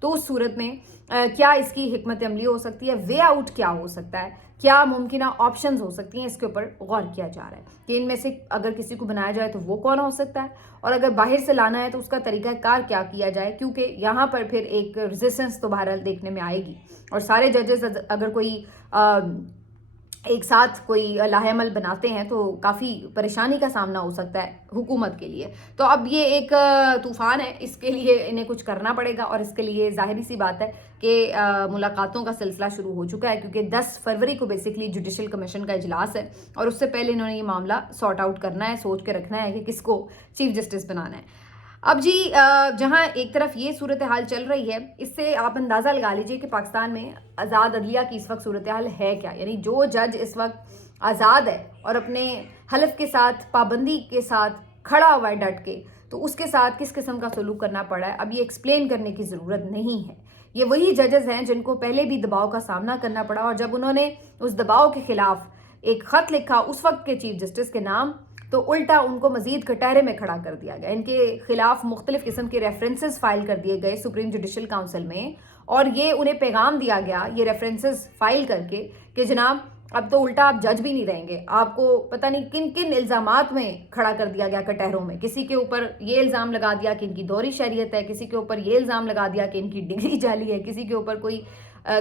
تو اس صورت میں کیا اس کی حکمت عملی ہو سکتی ہے, وے آؤٹ کیا ہو سکتا ہے, کیا ممکنہ آپشنز ہو سکتی ہیں, اس کے اوپر غور کیا جا رہا ہے کہ ان میں سے اگر کسی کو بنایا جائے تو وہ کون ہو سکتا ہے, اور اگر باہر سے لانا ہے تو اس کا طریقہ کار کیا کیا جائے, کیونکہ یہاں پر پھر ایک ریزسٹنس تو بہرحال دیکھنے میں آئے گی. اور سارے ججز اگر کوئی ایک ساتھ کوئی لاہ عمل بناتے ہیں تو کافی پریشانی کا سامنا ہو سکتا ہے حکومت کے لیے. تو اب یہ ایک طوفان ہے, اس کے لیے انہیں کچھ کرنا پڑے گا, اور اس کے لیے ظاہری سی بات ہے کہ ملاقاتوں کا سلسلہ شروع ہو چکا ہے, کیونکہ 10 فروری کو بیسکلی جوڈیشل کمیشن کا اجلاس ہے, اور اس سے پہلے انہوں نے یہ معاملہ سارٹ آؤٹ کرنا ہے, سوچ کے رکھنا ہے کہ کس کو چیف جسٹس بنانا ہے. اب جی جہاں ایک طرف یہ صورتحال چل رہی ہے, اس سے آپ اندازہ لگا لیجئے کہ پاکستان میں آزاد عدلیہ کی اس وقت صورتحال ہے کیا. یعنی جو جج اس وقت آزاد ہے اور اپنے حلف کے ساتھ پابندی کے ساتھ کھڑا ہوا ہے ڈٹ کے, تو اس کے ساتھ کس قسم کا سلوک کرنا پڑا ہے اب یہ ایکسپلین کرنے کی ضرورت نہیں ہے. یہ وہی ججز ہیں جن کو پہلے بھی دباؤ کا سامنا کرنا پڑا, اور جب انہوں نے اس دباؤ کے خلاف ایک خط لکھا اس وقت کے چیف جسٹس کے نام, تو الٹا ان کو مزید کٹہرے میں کھڑا کر دیا گیا. ان کے خلاف مختلف قسم کے ریفرنسز فائل کر دیے گئے سپریم جوڈیشل کاؤنسل میں, اور یہ انہیں پیغام دیا گیا یہ ریفرنسز فائل کر کے کہ جناب اب تو الٹا آپ جج بھی نہیں رہیں گے, آپ کو پتہ نہیں کن کن الزامات میں کھڑا کر دیا گیا کٹہروں میں. کسی کے اوپر یہ الزام لگا دیا کہ ان کی دوہری شہریت ہے, کسی کے اوپر یہ الزام لگا دیا کہ ان کی ڈگری جعلی ہے, کسی کے اوپر کوئی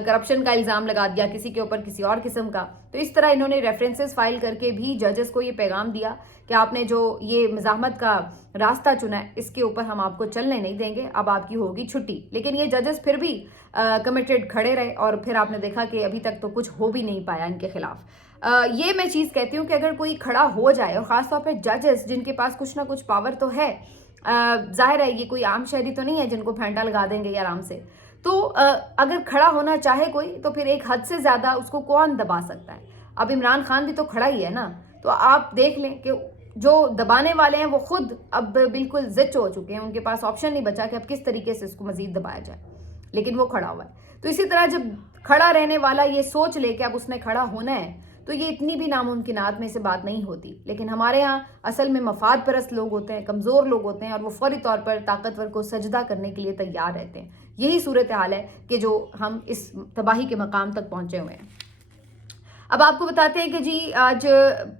کرپشن کا الزام لگا دیا, کسی کے اوپر کسی اور قسم کا. تو اس طرح انہوں نے ریفرنسز فائل کر کے بھی ججز کو یہ پیغام دیا کہ آپ نے جو یہ مزاحمت کا راستہ چنا ہے اس کے اوپر ہم آپ کو چلنے نہیں دیں گے, اب آپ کی ہوگی چھٹی. لیکن یہ ججز پھر بھی کمیٹڈ کھڑے رہے, اور پھر آپ نے دیکھا کہ ابھی تک تو کچھ ہو بھی نہیں پایا ان کے خلاف. یہ میں چیز کہتی ہوں کہ اگر کوئی کھڑا ہو جائے, اور خاص طور پہ ججز جن کے پاس کچھ نہ کچھ پاور تو ہے, ظاہر ہے یہ کوئی عام شہری تو نہیں ہے جن کو پھینٹا لگا دیں گے یا آرام سے, تو اگر کھڑا ہونا چاہے کوئی تو پھر ایک حد سے زیادہ اس کو کون دبا سکتا ہے. اب عمران خان بھی تو کھڑا ہی ہے نا, تو آپ دیکھ لیں کہ جو دبانے والے ہیں وہ خود اب بالکل زچ ہو چکے ہیں, ان کے پاس آپشن نہیں بچا کہ اب کس طریقے سے اس کو مزید دبایا جائے, لیکن وہ کھڑا ہوا ہے. تو اسی طرح جب کھڑا رہنے والا یہ سوچ لے کہ اب اس نے کھڑا ہونا ہے, تو یہ اتنی بھی ناممکنات میں سے بات نہیں ہوتی. لیکن ہمارے ہاں اصل میں مفاد پرست لوگ ہوتے ہیں, کمزور لوگ ہوتے ہیں, اور وہ فوری طور پر طاقتور کو سجدہ کرنے کے لیے تیار رہتے ہیں. یہی صورتحال ہے کہ جو ہم اس تباہی کے مقام تک پہنچے ہوئے ہیں. اب آپ کو بتاتے ہیں کہ جی آج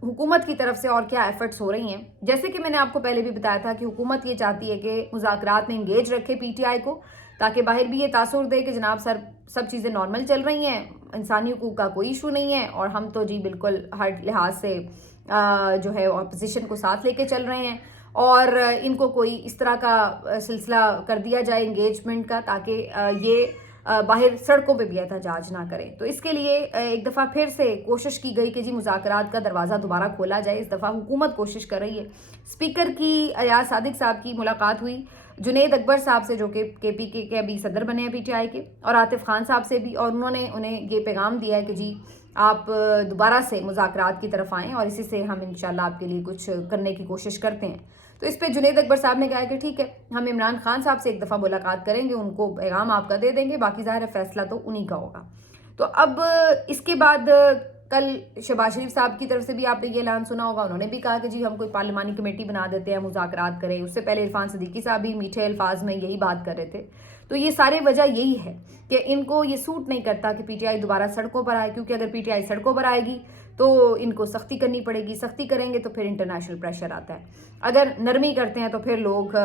حکومت کی طرف سے اور کیا ایفرٹس ہو رہی ہیں. جیسے کہ میں نے آپ کو پہلے بھی بتایا تھا کہ حکومت یہ چاہتی ہے کہ مذاکرات میں انگیج رکھے پی ٹی آئی کو, تاکہ باہر بھی یہ تاثر دے کہ جناب سب چیزیں نارمل چل رہی ہیں, انسانی حقوق کا کوئی ایشو نہیں ہے, اور ہم تو جی بالکل ہر لحاظ سے جو ہے اپوزیشن کو ساتھ لے کے چل رہے ہیں, اور ان کو کوئی اس طرح کا سلسلہ کر دیا جائے انگیجمنٹ کا تاکہ یہ باہر سڑکوں پہ بھی احتجاج نہ کریں. تو اس کے لیے ایک دفعہ پھر سے کوشش کی گئی کہ جی مذاکرات کا دروازہ دوبارہ کھولا جائے. اس دفعہ حکومت کوشش کر رہی ہے. اسپیکر کی ایاز صادق صاحب کی ملاقات ہوئی جنید اکبر صاحب سے, جو کہ پی کے ابھی صدر بنے ہیں پی ٹی آئی کے, اور عاطف خان صاحب سے بھی, اور انہوں نے انہیں یہ پیغام دیا ہے کہ جی آپ دوبارہ سے مذاکرات کی طرف آئیں, اور اسی سے ہم انشاءاللہ آپ کے لیے کچھ کرنے کی کوشش کرتے ہیں. تو اس پہ جنید اکبر صاحب نے کہا کہ ٹھیک ہے, ہم عمران خان صاحب سے ایک دفعہ ملاقات کریں گے, ان کو پیغام آپ کا دے دیں گے, باقی ظاہر فیصلہ تو انہی کا ہوگا. تو اب اس کے بعد کل شہباز شریف صاحب کی طرف سے بھی آپ نے یہ اعلان سنا ہوگا, انہوں نے بھی کہا کہ جی ہم کوئی پارلیمانی کمیٹی بنا دیتے ہیں, مذاکرات کریں. اس سے پہلے عرفان صدیقی صاحب بھی میٹھے الفاظ میں یہی بات کر رہے تھے. تو یہ سارے وجہ یہی ہے کہ ان کو یہ سوٹ نہیں کرتا کہ پی ٹی آئی دوبارہ سڑکوں پر آئے, کیونکہ اگر پی ٹی آئی سڑکوں پر آئے گی تو ان کو سختی کرنی پڑے گی, سختی کریں گے تو پھر انٹرنیشنل پریشر آتا ہے, اگر نرمی کرتے ہیں تو پھر لوگ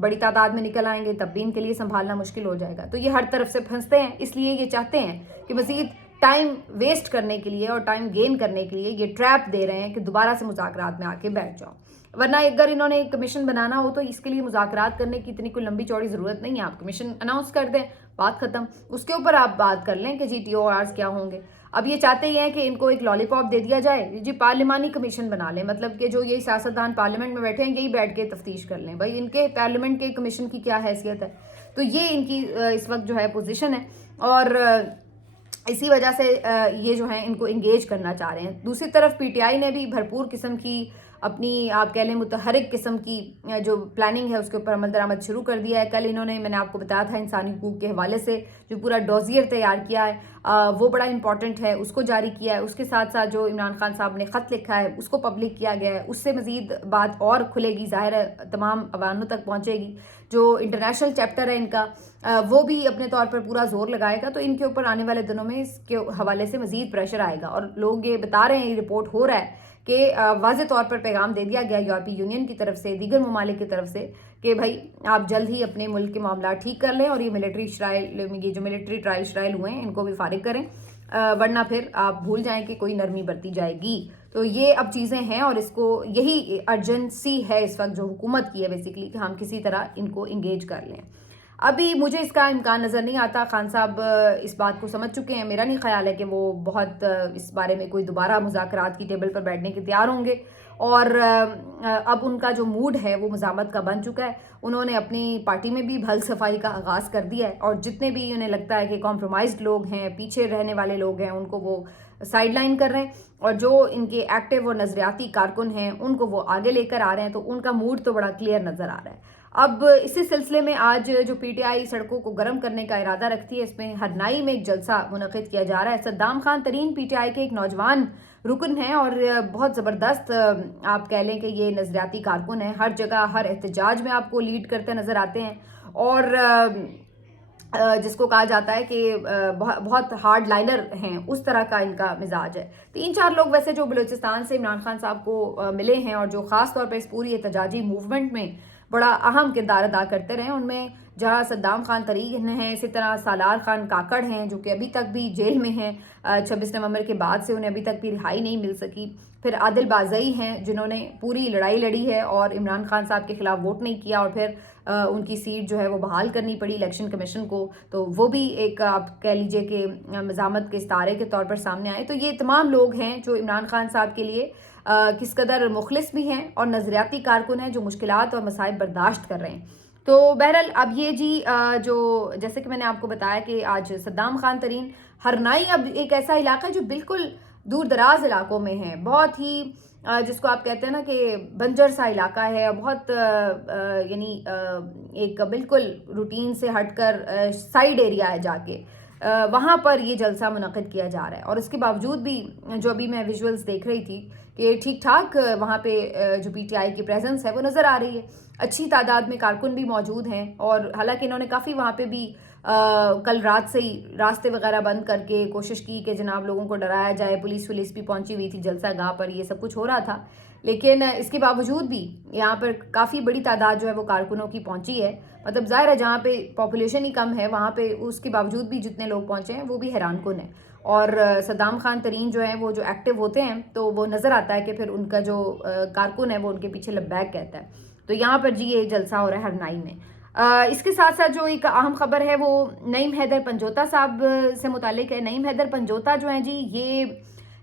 بڑی تعداد میں نکل آئیں گے, تب بھی ان کے لیے سنبھالنا مشکل ہو جائے گا. تو یہ ہر طرف سے پھنستے ہیں, اس لیے یہ چاہتے ہیں کہ مزید ٹائم ویسٹ کرنے کے لیے اور ٹائم گین کرنے کے لیے یہ ٹریپ دے رہے ہیں کہ دوبارہ سے مذاکرات میں آ کے بیٹھ جاؤ. ورنہ اگر انہوں نے ایک کمیشن بنانا ہو تو اس کے لیے مذاکرات کرنے کی اتنی کوئی لمبی چوڑی ضرورت نہیں ہے. آپ کمیشن اناؤنس کر دیں, بات ختم, اس کے اوپر آپ بات کر لیں کہ جی ٹی او آرز کیا ہوں گے. اب یہ چاہتے ہی ہیں کہ ان کو ایک لالی پاپ دے دیا جائے, جی پارلیمانی کمیشن بنا لیں, مطلب کہ جو یہی سیاستدان پارلیمنٹ میں بیٹھے ہیں یہی بیٹھ کے تفتیش کر لیں. بھائی ان کے پارلیمنٹ کے کمیشن کی کیا حیثیت ہے. تو یہ ان کی اس وقت جو ہے پوزیشن ہے, اور اسی وجہ سے یہ جو ہیں ان کو انگیج کرنا چاہ رہے ہیں. دوسری طرف پی ٹی آئی نے بھی بھرپور قسم کی اپنی آپ کہہ لیں متحرک قسم کی جو پلاننگ ہے اس کے اوپر عمل درآمد شروع کر دیا ہے. کل انہوں نے، میں نے آپ کو بتایا تھا، انسانی حقوق کے حوالے سے جو پورا ڈوزیر تیار کیا ہے وہ بڑا امپورٹنٹ ہے، اس کو جاری کیا ہے. اس کے ساتھ ساتھ جو عمران خان صاحب نے خط لکھا ہے اس کو پبلک کیا گیا ہے. اس سے مزید بات اور کھلے گی، ظاہر ہے تمام عواموں تک پہنچے گی. جو انٹرنیشنل چیپٹر ہے ان کا وہ بھی اپنے طور پر پورا زور لگائے گا. تو ان کے اوپر آنے والے دنوں میں اس کے حوالے سے مزید پریشر آئے گا. اور لوگ یہ بتا رہے ہیں، یہ رپورٹ ہو رہا ہے کہ واضح طور پر پیغام دے دیا گیا یورپی یونین کی طرف سے، دیگر ممالک کی طرف سے، کہ بھائی آپ جلد ہی اپنے ملک کے معاملات ٹھیک کر لیں اور یہ جو ملٹری ٹرائل شرائل ہوئے ہیں ان کو بھی فارغ کریں، ورنہ پھر آپ بھول جائیں کہ کوئی نرمی برتی جائے گی. تو یہ اب چیزیں ہیں اور اس کو یہی ارجنسی ہے اس وقت جو حکومت کی ہے بیسیکلی، کہ ہم کسی طرح ان کو انگیج کر لیں. ابھی مجھے اس کا امکان نظر نہیں آتا. خان صاحب اس بات کو سمجھ چکے ہیں. میرا نہیں خیال ہے کہ وہ بہت اس بارے میں کوئی دوبارہ مذاکرات کی ٹیبل پر بیٹھنے کے تیار ہوں گے. اور اب ان کا جو موڈ ہے وہ مزاحمت کا بن چکا ہے. انہوں نے اپنی پارٹی میں بھی بھل صفائی کا آغاز کر دیا ہے اور جتنے بھی انہیں لگتا ہے کہ کمپرومائزڈ لوگ ہیں، پیچھے رہنے والے لوگ ہیں، ان کو وہ سائیڈ لائن کر رہے ہیں، اور جو ان کے ایکٹیو اور نظریاتی کارکن ہیں ان کو وہ آگے لے کر آ رہے ہیں. تو ان کا موڈ تو بڑا کلیئر نظر آ رہا ہے. اب اسی سلسلے میں آج جو پی ٹی آئی سڑکوں کو گرم کرنے کا ارادہ رکھتی ہے، اس میں ہرنائی میں ایک جلسہ منعقد کیا جا رہا ہے. Saddam Khan Tareen P T I کے ایک نوجوان رکن ہیں اور بہت زبردست آپ کہہ لیں کہ یہ نظریاتی کارکن ہیں. ہر جگہ ہر احتجاج میں آپ کو لیڈ کرتے نظر آتے ہیں اور جس کو کہا جاتا ہے کہ بہت ہارڈ لائنر ہیں، اس طرح کا ان کا مزاج ہے. 3-4 لوگ ویسے جو بلوچستان سے عمران خان صاحب کو ملے ہیں اور جو خاص طور پہ اس پوری احتجاجی موومنٹ میں بڑا اہم کردار ادا کرتے رہے، ان میں جہاں صدام خان ترین ہیں، اسی طرح سالار خان کاکڑ ہیں جو کہ ابھی تک بھی جیل میں ہیں. 26 نومبر کے بعد سے انہیں ابھی تک بھی رہائی نہیں مل سکی. پھر عادل بازئی ہیں جنہوں نے پوری لڑائی لڑی ہے اور عمران خان صاحب کے خلاف ووٹ نہیں کیا اور پھر ان کی سیٹ جو ہے وہ بحال کرنی پڑی الیکشن کمیشن کو. تو وہ بھی ایک آپ کہہ لیجئے کہ مزاحمت کے ستارے کے طور پر سامنے آئے. تو یہ تمام لوگ ہیں جو عمران خان صاحب کے لیے کس قدر مخلص بھی ہیں اور نظریاتی کارکن ہیں جو مشکلات اور مصائب برداشت کر رہے ہیں. تو بہرحال اب یہ جو جیسے کہ میں نے آپ کو بتایا کہ آج صدام خان ترین ہرنائی اب ایک ایسا علاقہ ہے جو بالکل دور دراز علاقوں میں ہے، بہت ہی جس کو آپ کہتے ہیں نا کہ بنجر سا علاقہ ہے، بہت یعنی ایک بالکل روٹین سے ہٹ کر سائیڈ ایریا ہے، جا کے وہاں پر یہ جلسہ منعقد کیا جا رہا ہے. اور اس کے باوجود بھی جو ابھی میں ویژولز دیکھ رہی تھی کہ ٹھیک ٹھاک وہاں پہ جو پی ٹی آئی کی پریزنس ہے وہ نظر آ رہی ہے. اچھی تعداد میں کارکن بھی موجود ہیں اور حالانکہ انہوں نے کافی وہاں پہ بھی کل رات سے ہی راستے وغیرہ بند کر کے کوشش کی کہ جناب لوگوں کو ڈرایا جائے. پولیس بھی پہنچی ہوئی تھی جلسہ گاہ پر، یہ سب کچھ ہو رہا تھا. لیکن اس کے باوجود بھی یہاں پر کافی بڑی تعداد جو ہے وہ کارکنوں کی پہنچی ہے. مطلب ظاہر ہے جہاں پہ پاپولیشن ہی کم ہے وہاں پہ اس کے باوجود بھی جتنے لوگ پہنچے ہیں وہ بھی حیران کن ہیں. اور صدام خان ترین جو ہیں وہ جو ایکٹیو ہوتے ہیں تو وہ نظر آتا ہے کہ پھر ان کا جو کارکن ہے وہ ان کے پیچھے لبیک کہتا ہے. تو یہاں پر یہ جلسہ ہو رہا ہے ہرنائی میں. اس کے ساتھ ساتھ جو ایک اہم خبر ہے وہ نعیم حیدر پنجوتا صاحب سے متعلق ہے. نعیم حیدر پنجوتا جو ہیں یہ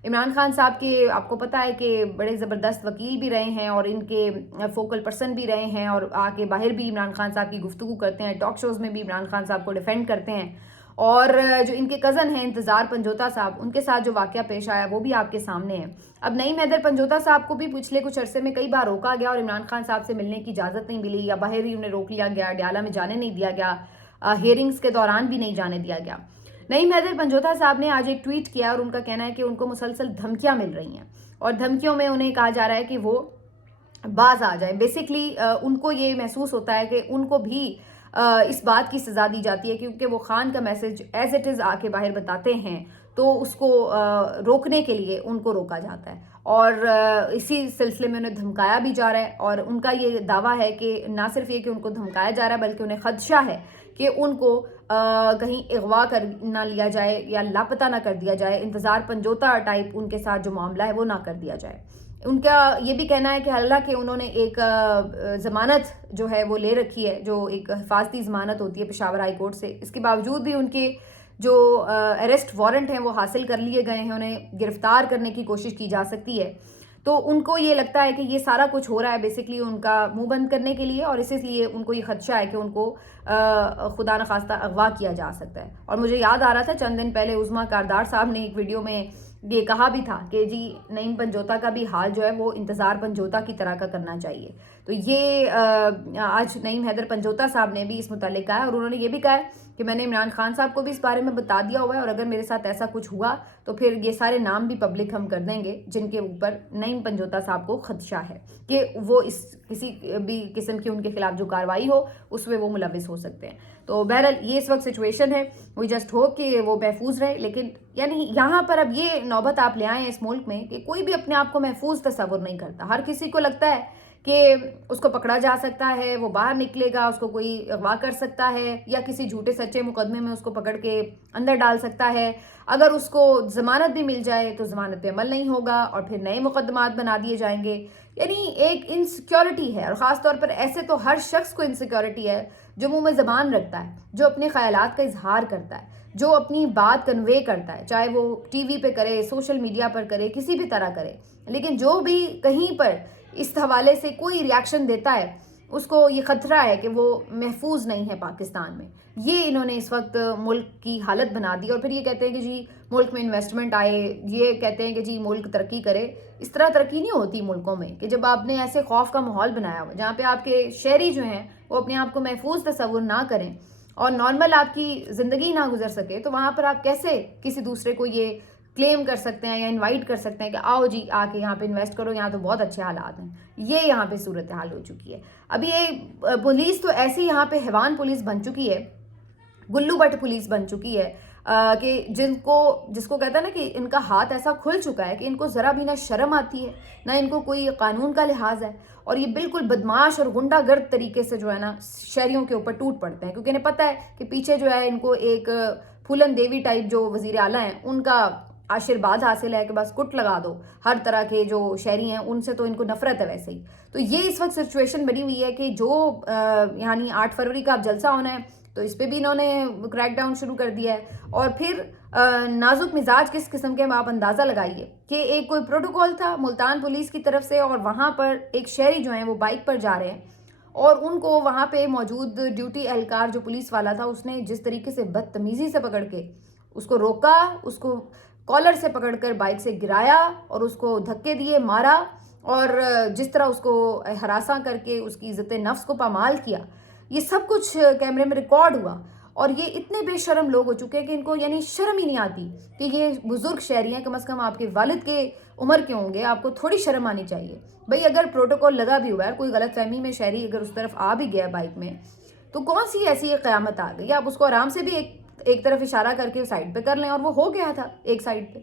عمران خان صاحب کے آپ کو پتہ ہے کہ بڑے زبردست وکیل بھی رہے ہیں اور ان کے فوکل پرسن بھی رہے ہیں اور آ کے باہر بھی عمران خان صاحب کی گفتگو کرتے ہیں، ٹاک شوز میں بھی عمران خان صاحب کو ڈیفینڈ کرتے ہیں. اور جو ان کے کزن ہیں انتظار پنجوتا صاحب، ان کے ساتھ جو واقعہ پیش آیا وہ بھی آپ کے سامنے ہے. اب نعیم حیدر پنجوتا صاحب کو بھی پچھلے کچھ عرصے میں کئی بار روکا گیا اور عمران خان صاحب سے ملنے کی اجازت نہیں ملی، یا باہر ہی انہیں روک لیا گیا، ڈیالہ میں جانے نہیں دیا گیا، ہیئرنگز کے دوران بھی نہیں جانے دیا گیا. نعیم حیدر پنجوتا صاحب نے آج ایک ٹویٹ کیا اور ان کا کہنا ہے کہ ان کو مسلسل دھمکیاں مل رہی ہیں اور دھمکیوں میں انہیں کہا جا رہا ہے کہ وہ باز آ جائیں. بیسکلی ان کو یہ محسوس ہوتا ہے کہ ان کو بھی اس بات کی سزا دی جاتی ہے کیونکہ وہ خان کا میسج ایز اٹ از آ کے باہر بتاتے ہیں تو اس کو روکنے کے لیے ان کو روکا جاتا ہے. اور اسی سلسلے میں انہیں دھمکایا بھی جا رہا ہے اور ان کا یہ دعویٰ ہے کہ نہ صرف یہ کہ ان کو دھمکایا جا رہا ہے بلکہ انہیں خدشہ ہے کہ ان کو کہیں اغوا کر نہ لیا جائے یا لاپتہ نہ کر دیا جائے، انتظار پنجوتا ٹائپ ان کے ساتھ جو معاملہ ہے وہ نہ کر دیا جائے. ان کا یہ بھی کہنا ہے کہ حالانکہ انہوں نے ایک ضمانت جو ہے وہ لے رکھی ہے، جو ایک حفاظتی ضمانت ہوتی ہے پشاور ہائی کورٹ سے، اس کے باوجود بھی ان کے جو اریسٹ وارنٹ ہیں وہ حاصل کر لیے گئے ہیں، انہیں گرفتار کرنے کی کوشش کی جا سکتی ہے. تو ان کو یہ لگتا ہے کہ یہ سارا کچھ ہو رہا ہے بیسکلی ان کا منہ بند کرنے کے لیے، اور اسی لیے ان کو یہ خدشہ ہے کہ ان کو خدا نخواستہ اغوا کیا جا سکتا ہے. اور مجھے یاد آ رہا تھا چند دن پہلے عظمیٰ کاردار صاحب نے ایک ویڈیو میں یہ کہا بھی تھا کہ جی نعیم پنجوتا کا بھی حال جو ہے وہ انتظار پنجوتا کی طرح کا کرنا چاہیے. تو یہ آج نعیم حیدر پنجوتا صاحب نے بھی اس متعلق کہا ہے, اور انہوں نے یہ بھی کہا ہے کہ میں نے عمران خان صاحب کو بھی اس بارے میں بتا دیا ہوا ہے, اور اگر میرے ساتھ ایسا کچھ ہوا تو پھر یہ سارے نام بھی پبلک ہم کر دیں گے جن کے اوپر نعیم پنجوتا صاحب کو خدشہ ہے کہ وہ اس کسی بھی قسم کی ان کے خلاف جو کارروائی ہو اس میں وہ ملوث ہو سکتے ہیں. تو بہرحال یہ اس وقت سچویشن ہے, وی جسٹ ہوپ کہ وہ محفوظ رہے. لیکن یعنی یہاں پر اب یہ نوبت آپ لے آئے ہیں اس ملک میں کہ کوئی بھی اپنے آپ کو محفوظ تصور نہیں کرتا. ہر کسی کو لگتا ہے کہ اس کو پکڑا جا سکتا ہے, وہ باہر نکلے گا, اس کو کوئی اغوا کر سکتا ہے, یا کسی جھوٹے سچے مقدمے میں اس کو پکڑ کے اندر ڈال سکتا ہے. اگر اس کو ضمانت بھی مل جائے تو ضمانت پہ عمل نہیں ہوگا اور پھر نئے مقدمات بنا دیے جائیں گے. یعنی ایک انسیکیورٹی ہے, اور خاص طور پر ایسے تو ہر شخص کو انسیکیورٹی ہے جو منہ میں زبان رکھتا ہے, جو اپنے خیالات کا اظہار کرتا ہے, جو اپنی بات کنوے کرتا ہے, چاہے وہ ٹی وی پہ کرے, سوشل میڈیا پر کرے, کسی بھی طرح کرے. لیکن جو بھی کہیں پر اس حوالے سے کوئی ریاکشن دیتا ہے اس کو یہ خطرہ ہے کہ وہ محفوظ نہیں ہے پاکستان میں. یہ انہوں نے اس وقت ملک کی حالت بنا دی, اور پھر یہ کہتے ہیں کہ جی ملک میں انویسٹمنٹ آئے, یہ کہتے ہیں کہ جی ملک ترقی کرے. اس طرح ترقی نہیں ہوتی ملکوں میں کہ جب آپ نے ایسے خوف کا ماحول بنایا ہوا جہاں پہ آپ کے شہری جو ہیں وہ اپنے آپ کو محفوظ تصور نہ کریں اور نارمل آپ کی زندگی نہ گزر سکے, تو وہاں پر آپ کیسے کسی دوسرے کو یہ کلیم کر سکتے ہیں یا انوائٹ کر سکتے ہیں کہ آؤ جی آ کے یہاں پہ انویسٹ کرو, یہاں تو بہت اچھے حالات ہیں. یہ یہاں پہ صورتحال ہو چکی ہے. ابھی یہ پولیس تو ایسی یہاں پہ حیوان پولیس بن چکی ہے, گلو بٹ پولیس بن چکی ہے کہ جس کو کہتا ہے نا کہ ان کا ہاتھ ایسا کھل چکا ہے کہ ان کو ذرا بھی نہ شرم آتی ہے نہ ان کو کوئی قانون کا لحاظ ہے, اور یہ بالکل بدماش اور غنڈہ گرد طریقے سے جو ہے نا شہریوں کے اوپر ٹوٹ پڑتے ہیں, کیونکہ انہیں پتہ ہے کہ پیچھے جو ہے ان کو ایک پھولن دیوی ٹائپ جو وزیر اعلیٰ ہیں ان کا آشیرواد حاصل ہے کہ بس کٹ لگا دو. ہر طرح کے جو شہری ہیں ان سے تو ان کو نفرت ہے ویسے ہی. تو یہ اس وقت سچویشن بنی ہوئی ہے کہ جو یعنی 8 فروری کا اب جلسہ ہونا ہے تو اس پہ بھی انہوں نے کریک ڈاؤن شروع کر دیا ہے. اور پھر نازک مزاج کس قسم کے آپ اندازہ لگائیے کہ ایک کوئی پروٹوکول تھا ملتان پولیس کی طرف سے, اور وہاں پر ایک شہری جو ہیں وہ بائک پر جا رہے ہیں, اور ان کو وہاں پہ موجود ڈیوٹی اہلکار جو پولیس والا تھا اس نے جس طریقے سے بدتمیزی سے پکڑ کے اس کو روکا, اس کو کالر سے پکڑ کر بائک سے گرایا اور اس کو دھکے دیے, مارا, اور جس طرح اس کو ہراساں کر کے اس کی عزت نفس کو پامال کیا, یہ سب کچھ کیمرے میں ریکارڈ ہوا. اور یہ اتنے بے شرم لوگ ہو چکے ہیں کہ ان کو یعنی شرم ہی نہیں آتی کہ یہ بزرگ شہری ہیں, کم از کم آپ کے والد کے عمر کے ہوں گے, آپ کو تھوڑی شرم آنی چاہیے. بھئی اگر پروٹوکول لگا بھی ہوا ہے, کوئی غلط فہمی میں شہری اگر اس طرف آ بھی گیا بائک میں, تو کون سی ایسی قیامت آ گئی, آپ اس کو آرام سے بھی ایک طرف اشارہ کر کے سائڈ پہ کر لیں, اور وہ ہو گیا تھا ایک سائڈ پہ.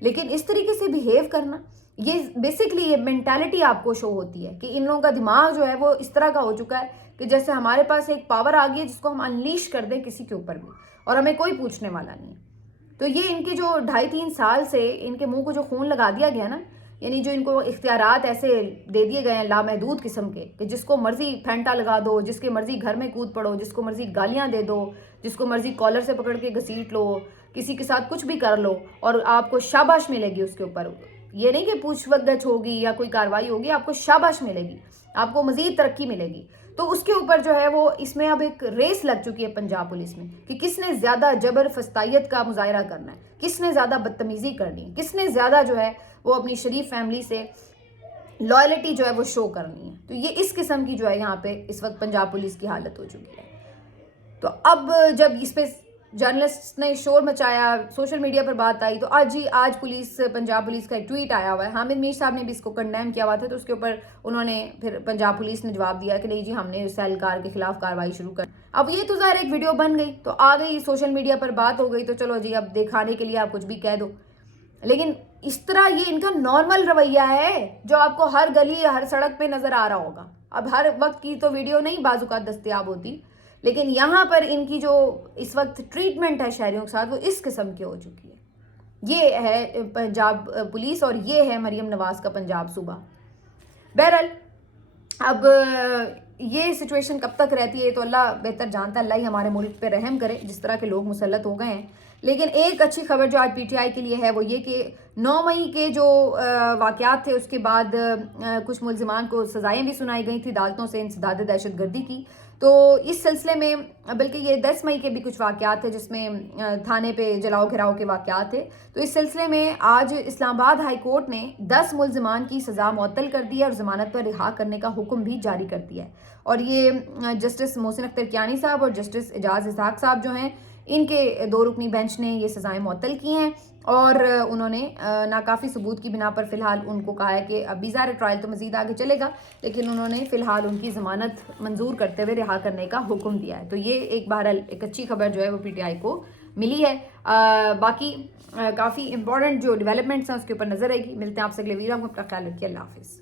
لیکن اس طریقے سے بیہیو کرنا, یہ بیسکلی یہ مینٹالٹی آپ کو شو ہوتی ہے کہ ان لوگوں کا دماغ جو ہے وہ اس طرح کا ہو چکا ہے کہ جیسے ہمارے پاس ایک پاور آ گئی ہے جس کو ہم انلیش کر دیں کسی کے اوپر بھی, اور ہمیں کوئی پوچھنے والا نہیں ہے. تو یہ ان کے جو 2.5-3 سال سے ان کے منہ کو جو خون لگا دیا گیا نا, یعنی جو ان کو اختیارات ایسے دے دیے گئے ہیں لامحدود قسم کے کہ جس کو مرضی پھینٹا لگا دو, جس کے مرضی گھر میں کود پڑو, جس کو مرضی گالیاں دے دو, جس کو مرضی کالر سے پکڑ کے گھسیٹ لو, کسی کے ساتھ کچھ بھی کر لو, اور آپ کو شاباش ملے گی اس کے اوپر. یہ نہیں کہ پوچھ گچھ ہوگی یا کوئی کارروائی ہوگی, آپ کو شاباش ملے گی, آپ کو مزید ترقی ملے گی. تو اس کے اوپر جو ہے وہ اس میں اب ایک ریس لگ چکی ہے پنجاب پولیس میں کہ کس نے زیادہ جبر فستائیت کا مظاہرہ کرنا ہے, کس نے زیادہ بدتمیزی کرنی ہے, کس نے زیادہ جو ہے وہ اپنی شریف فیملی سے لائلٹی جو ہے وہ شو کرنی ہے. تو یہ اس قسم کی جو ہے یہاں پہ اس وقت پنجاب پولیس کی حالت ہو چکی ہے. تو اب جب اس پہ جرنلسٹ نے شور مچایا, سوشل میڈیا پر بات آئی, تو آج پنجاب پولیس کا ایک ٹویٹ آیا ہوا ہے. حامد میر صاحب نے بھی اس کو کنڈیم کیا ہوا تھا, تو اس کے اوپر انہوں نے پھر پنجاب پولیس نے جواب دیا کہ نہیں جی ہم نے اس اہلکار کے خلاف کارروائی شروع کر. اب یہ تو ظاہر ایک ویڈیو بن گئی تو آ گئی سوشل میڈیا پر بات ہو گئی, تو چلو جی اب دکھانے کے لیے آپ کچھ بھی کہہ دو. لیکن اس طرح یہ ان کا نارمل رویہ ہے جو آپ کو ہر گلی ہر سڑک پہ نظر آ رہا ہوگا. اب ہر وقت کی تو ویڈیو نہیں بعض اوقات دستیاب ہوتی, لیکن یہاں پر ان کی جو اس وقت ٹریٹمنٹ ہے شہریوں کے ساتھ وہ اس قسم کی ہو چکی ہے. یہ ہے پنجاب پولیس اور یہ ہے مریم نواز کا پنجاب صوبہ. بہرحال اب یہ سچویشن کب تک رہتی ہے تو اللہ بہتر جانتا ہے, اللہ ہی ہمارے ملک پہ رحم کرے جس طرح کے لوگ مسلط ہو گئے ہیں. لیکن ایک اچھی خبر جو آج پی ٹی آئی کے لیے ہے وہ یہ کہ 9 مئی کے جو واقعات تھے اس کے بعد کچھ ملزمان کو سزائیں بھی سنائی گئی تھی عدالتوں سے انسداد دہشت گردی کی. تو اس سلسلے میں بلکہ یہ 10 مئی کے بھی کچھ واقعات تھے جس میں تھانے پہ جلاؤ گھراؤ کے واقعات تھے. تو اس سلسلے میں آج اسلام آباد ہائی کورٹ نے 10 ملزمان کی سزا معطل کر دی ہے اور ضمانت پر رہا کرنے کا حکم بھی جاری کر دیا ہے. اور یہ جسٹس محسن اختر کیانی صاحب اور جسٹس اعجاز اسحاق صاحب جو ہیں ان کے 2 رکنی بینچ نے یہ سزائیں معطل کی ہیں اور انہوں نے ناکافی ثبوت کی بنا پر فی الحال ان کو کہا ہے کہ اب بھی ظاہر ٹرائل تو مزید آگے چلے گا لیکن انہوں نے فی الحال ان کی ضمانت منظور کرتے ہوئے رہا کرنے کا حکم دیا ہے. تو یہ ایک بہرحال ایک اچھی خبر جو ہے وہ پی ٹی آئی کو ملی ہے. باقی کافی امپورٹنٹ جو ڈیولپمنٹس ہیں اس کے اوپر نظر آئے گی. ملتے ہیں آپ سے اگلے ویڈیو میں. اپنا خیال رکھیے. اللہ حافظ.